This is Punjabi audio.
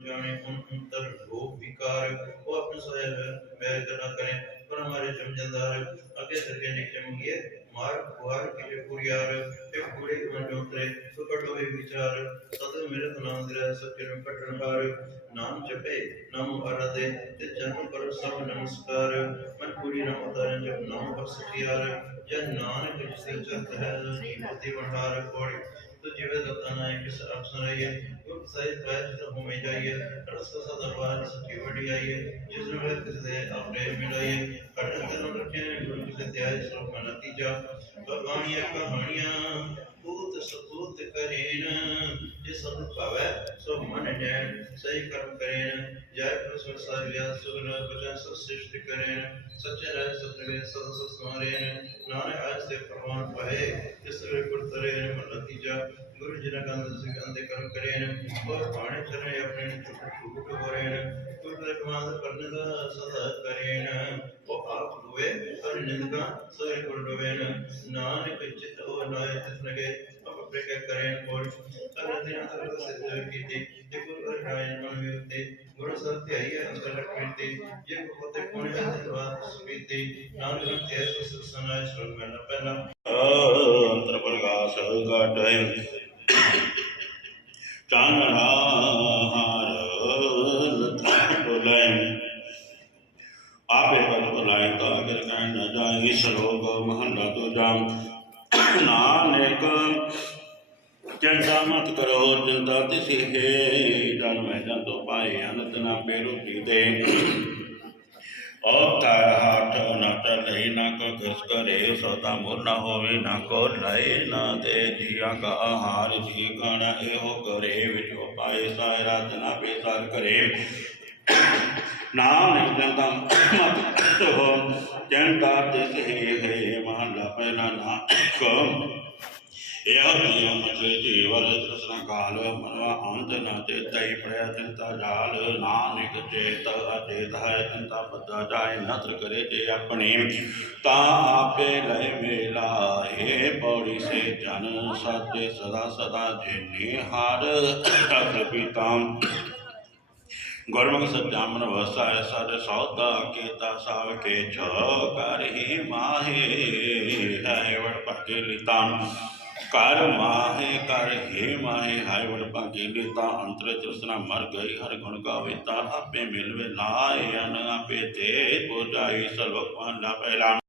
जाने उन अंतर रोग विकार वो अपने स्वयं वह करना करें पर हमारे जमजंदार आगे सके नीचे मंगिए मार कुआर किजे कुरियार ते कूड़े मन जोतरे सुकट होए विचार सद मेरे नाम दिरा सत्य में पटन हार नाम जपे नाम आराधे ते जन्म पर सब नमस्कार मन पूरी नाम उतारे जब नाम पर सखियार जन नानक जिसे चलत है जीवति बनहार कोड़ी तो जीवे दत्ता नाय किस अफसर है गुप्त सहित वैज तो होमे जाइए रस सदा बार सखी बड़ी आइए जिस वे किस दे आपने मिलाइए कटन करन रखे गुरु किसे त्याय श्लोक में नतीजा कहानियां कहानियां पूत सपूत करेन जे सब भावे सो मन जैन सही कर्म करेन जय प्रसव साव्या सुगन भजन सशिष्ट करेन सच्चे रह सत्य सद सत स्मरेन नानक आज से प्रमाण पाए जिस वे गुर तरेन मन नतीजा ਜਿਹੜਾ ਗੰਦ ਸੀ ਗੰਦ ਦੇ ਕਰਮ ਕਰੇ ਨੇ ਔਰ ਪਾਣੇ ਚਲੇ ਆਪਣੇ ਟੁੱਟ ਹੋ ਰਹੇ ਨੇ ਤੁਰ ਦੇ ਕਮਾਦ ਕਰਨ ਦਾ ਸਦਾ ਕਰੇ ਨੇ। ਉਹ ਆਪ ਹੋਵੇ ਔਰ ਨਿੰਦਾ ਸੋਇ ਕੋਲੋਵੇ ਨੇ। ਨਾਨਕ ਚਿਤ ਹੋ ਨਾਇ ਤਿਸ ਨਗੇ ਆਪਣੇ ਕਹਿ ਕਰੇ ਕੋਲ। ਅਰ ਦੇ ਅੰਦਰ ਸਿੱਧ ਕੀਤੀ ਜੇ ਗੁਰੂ ਰਾਜ ਮਨ ਵਿੱਚ ਤੇ ਗੁਰੂ ਸਤਿ ਆਈ ਹੈ, ਅੰਦਰ ਰੱਖਦੇ ਜੇ ਕੋ ਤੇ ਕੋਣ ਹੈ ਦਰਵਾਜ਼ਾ ਸੁਣੀਤੇ ਨਾਨਕ ਤੇ ਸੁਸਨਾ ਸ਼ਰਮ ਨਾ ਪਹਿਲਾ ਅੰਤਰ ਪ੍ਰਕਾਸ਼ ਘਟ ਚਾਨਣਾ ਹਾਰ ਲਤੈ ਆਪੇ ਪਦ ਬੁਲਾਏ ਤਾਂ ਅਗਰ ਕਹਿ ਨਾ ਜਾਏ ਸ਼ਲੋਕ ਮਹੰਡਾ ਤੋ ਜਾਮ। ਨਾਨਕ, ਚਿੰਤਾ ਮਤ ਕਰੋ, ਚਿੰਤਾ ਤਿਸੀ ਹੈ। ਜਨ ਮੈਂ ਜਨ ਤੋ ਪਾਏ, ਅਨੰਤ ਨਾ ਬੇਰੁਤੀ ਦੇ ਚਲੇ ਨਾ ਕੋ ਕਿਸ ਕਰੇ ਸਦਾ ਮੁਰ ਨਾ ਹੋਵੇ, ਨਾ ਕੋ ਲਏ ਨਾ ਦੇ ਜੀਆ ਕਾ ਆਹਾਰ ਜੀ ਕਣ। ਇਹੋ ਕਰੇ ਵਿਚੋ ਪਾਏ ਸਾਇ ਰਾਤ ਨਾ ਬੇਸਾਰ ਕਰੇ ਨਾਮ ਮਤ ਹੋ ਚੰਤਾ ਤਿਸ ਹੈ ਹੈ, ਮਹਲਾ ਪਹਿਲਾ ਨਾ ਕੋ ਇਹ ਨਿਯਮ ਮਤਲੇ ਜੀਵਰ ਤ੍ਰਿਸ਼ਨਾ ਕਾਲ ਮਨਵਾ ਅੰਤ ਨਾ ਤੇ ਤੈ ਪ੍ਰਯ ਚਿੰਤਾ ਜਾਲ, ਨਾਨਕ ਚੇਤ ਅਚੇਤ ਹੈ, ਚਿੰਤਾ ਬੱਧਾ ਜਾਏ ਨਤਰ ਕਰੇ ਤੇ ਆਪਣੇ। ਤਾਂ ਆਪੇ ਲੈ ਮੇਲਾ ਹੈ ਪੌੜੀ ਸੇ ਜਨ, ਸੱਚੇ ਸਦਾ ਸਦਾ ਜਿਨੇ ਹਾਰ ਗੁਰਮੁਖ ਸੱਚਾ ਮਨ ਵਸਾਇ, ਸਦ ਸੌਦਾ ਕੀਤਾ ਸਭ ਕੇ, ਛੋ ਕਰ ਹੀ ਮਾਹੇ, ਹੈ ਵੜ ਪਕੇ ਲਿਤਾਮ ਕਰ ਮਾਹੇ, ਕਰ ਹੇ ਮਾਹੇ ਹਾਇ ਵੜ ਪਕੇ ਤਾਂ ਅੰਤਰ ਤ੍ਰਿਸ਼ਨਾ ਮਰ ਗਈ, ਹਰ ਗੁਣ ਗਾਵੇ ਤਾ ਆਪੇ ਮਿਲਵੇ ਲਾਏ ਅਨ ਆਪੇ ਤੇ ਪੁਜਾਈ ਸਲਵਕ ਪਾਂਡਾ ਪਹਿਲਾ